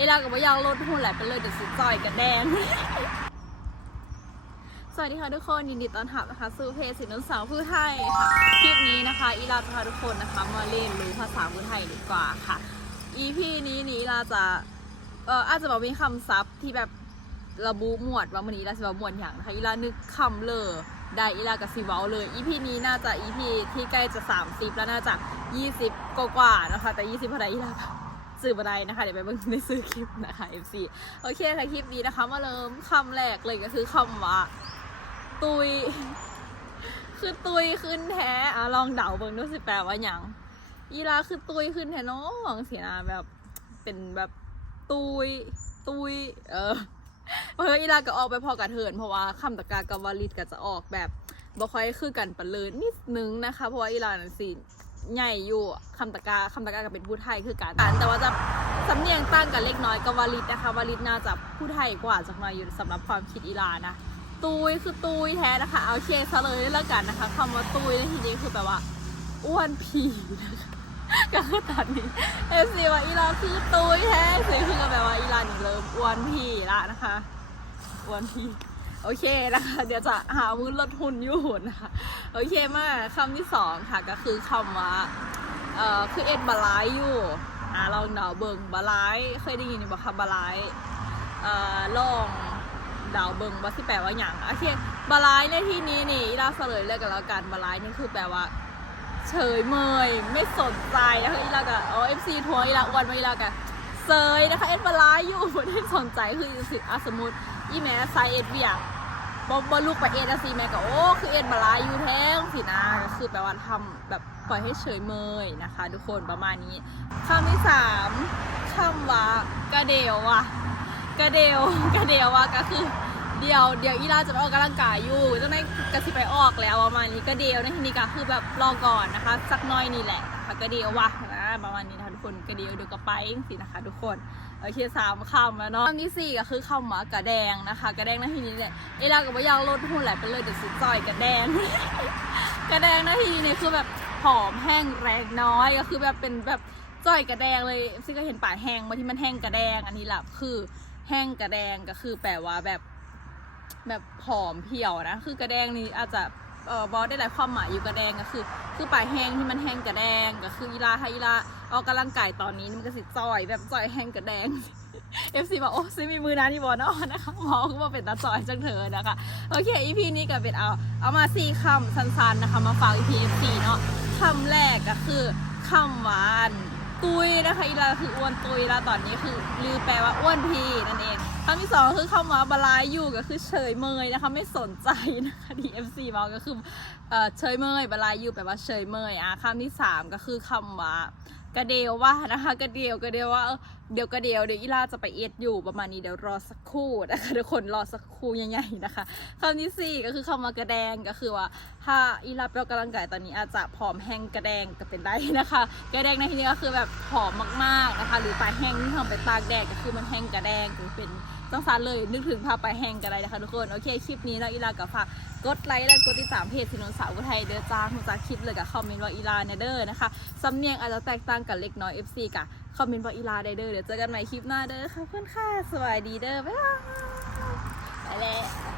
อีลากับว่ายางลดหุ้นแหละไปเลยเดี๋ยวสิจอยกับแดน สวัสดีค่ะทุกคนยินดีต้อนรับนะคะสู่เพจสินนสาวผู้ไทยค่ะคลิปนี้นะคะอีลาจะพาทุกคนนะคะมาเรียนรู้ภาษาผู้ไทยดีกว่าค่ะ EP นี้นี้อีลาจะเอ่ออาจจะบอกมีคำศัพท์ที่แบบระบุหมวดว่ามันนี้อีลาสิเว้าหมวดอย่างนะคะอีลานึกคำเลยได้อีลากับสิเว้าเลย EP นี้น่าจะ EP ที่ใกล้จะ 30 แล้วน่าจะ 20 กว่าๆนะคะแต่ 20พอดีอีลา สื่อบันไดนะคะเดี๋ยวไปเบิ่งในซื้อคลิปนะคะ FC โอเคค่ะคลิปนี้นะคะ มาเริ่มคำแรกเลยก็คือคำว่า ตุย คือตุยขึ้นแท้อะลองเดาเบิ่งดูสิแปลว่าหยังอีลาคือตุยขึ้นแท้เน้องเสียนะแบบเป็นแบบตุยตุย เออเพราะอีลาก็ออกไปพอกระเทินเพราะว่าคำตะกากับวาลิดก็จะออกแบบบ่ค่อยคือกันปะเลยนิดนึงนะคะ เพราะว่าอีลานั่นสิ ใหญ่อยู่คำตะกาคำตะกากับเป็นผู้ไทยคือกันแต่ว่าจะสำเนียงต่างกันเล็กน้อยกับวาลิดนะคะวาลิดน่าจะผู้ไทยกว่าจากหนาอยู่สำหรับความคิดอีลานะตุยคือตุยแท้นะคะ เอาเชียร์ซะเลยแล้วกันนะคะคำว่าตุยในที่นี้คือแปลว่า อ้วนผีนะคะก็คือตอนนี้เอฟซีว่าอีลาคือตุยแท้สิคือก็แปลว่าอีลานี่เริ่มอ้วนผีละนะคะอ้วนผี โอเคนะคะเดี๋ยวจะหามือลดหุ่นอยู่นะคะโอเคมากคำที่สองค่ะก็คือคำว่าเอ่อคือเอ็ดบาลายอยู่อ่าลองเดาเบิงบาลายเคยได้ยินไหมคะบาลายเอ่อลองเดาเบิงว่าที่แปลว่าอย่างโอเคบาลายในที่นี้นี่เราเฉลยเลยกันแล้วกันบาลายนี่คือแปลว่าเฉยเมยไม่สนใจนะคะอีลากับอ๋อเอฟซีทัวร์อีลาวันมาอีลากับเซยนะคะเอ็ดบาลายอยู่ไม่ได้สนใจคือออะสมมติ อีแม่ไซเอ็ดเวียบอบอลูกไปเอ็ดอะซีแม่ก็โอ้คือเอ็ดบาลายอยู่แท้งสินะก็คือแปลว่าทำแบบปล่อยให้เฉยเมยนะคะ ทุกคนประมาณนี้คำที่สามคำว่ากระเดียวว่ะกระเดียวกระเดียวว่าก็คือเดียวเดียวอีลาจะไปออกกำลังกายอยู่เจ้านายกระสิไปออกแล้วประมาณนี้กระเดียวในที่นี้ก็คือแบบรอก่อนนะคะ สักน้อยนี่แหละนะคะกระเดียวว่ะนะ ประมาณนี้นะคะทุกคนกระเดียวเดี๋ยวก็ไปสินะคะ ทุกคนโอเคสามคำแล้วเนาะคำที่สี่ก็คือคำว่ากระแดงนะคะ กระแดงในที่นี้แหละอีลากับว่ายางลดหุ่นแหละไปเลยเดี๋ยวสิจอยกระแดง กระแดงในที่นี้คือแบบผอมแห้งแรงน้อยก็คือแบบเป็นแบบจ่อยกระแดงเลยซึ่งก็เห็นป่าแห้งบาที่มันแห้งกระแดง อันนี้แหละคือแห้งกระแดงก็คือแปลว่าแบบแบบผอมเพียวนะคือกระแดงนี่อาจจะ เออบอสได้หลายความหมายอยู่กระแดงก็คือ คือปลายแห้งที่มันแห้งกระแดงก็คืออีลาให้อีลาออกกำลังกายตอนนี้มันก็สิจ่อยแบบจ่อยแห้งกระแดงเอฟซีบอกโอ้ซื้อมีมือนะนี่บอเนาะนะคะหมอก็มาเป็นตาจอยจังเธอนะคะโอเคอีพีนี้ก็เป็นเอาเอามาสี่คำสั้นๆนะคะมาฝากอีพีเอฟซีเนาะคำแรกก็คือคำหวาน ตุยนะคะอีลาคืออ้วนตุยลาตอนนี้คือลือแปลว่าอ้วนพีนั่นเองคำที่สองคือคำว่าบาลายอยู่ก็คือเฉยเมยนะคะไม่สนใจนะคะ DFC บอกก็คือเอ่อเฉยเมยบาลายอยู่แปลว่าเฉยเมยอะคำที่สามก็คือคำว่า กระเดียวว่านะคะกระเดียวกระเดียวว่าเดี๋ยวกระเดียวเดี๋ยวอีลาจะไปเอ็ดอยู่ประมาณนี้เดี๋ยวรอสักครู่นะคะทุกคนรอสักครู่ใหญ่ๆนะคะคำที่สี่ก็คือคำว่ากระแดงก็คือว่า ถ้าอีลาไปออกกำลังกายตอนนี้อาจจะผอมแห้งกระแดงก็เป็นได้นะคะ กระแดงในที่นี้ก็คือแบบผอมมากๆนะคะ หรือปลาแห้งที่ทำไปตากแดดก็คือมันแห้งกระแดงก็เป็น ต้องซานเลยนึกถึงพาไปแห้งกันได้นะคะทุกคน โอเค คลิปนี้เราอีลากับฝากกดไลค์และกดติดตามเพจสินนสาวอุทัยเด้อจ้าคุณจ้าคลิปเลยกับคอมเมนต์ว่าอีลาเนเดอร์นะคะสำเนียงอาจจะแตกต่างกันเล็กน้อย FC กับคอมเมนต์ว่าอีลาเดเดอร์เดี๋ยวเจอกันใหม่คลิปหน้าเด้อค่ะเพื่อนค่ะสวัสดีเด้อบ๊ายบายไปแล้ว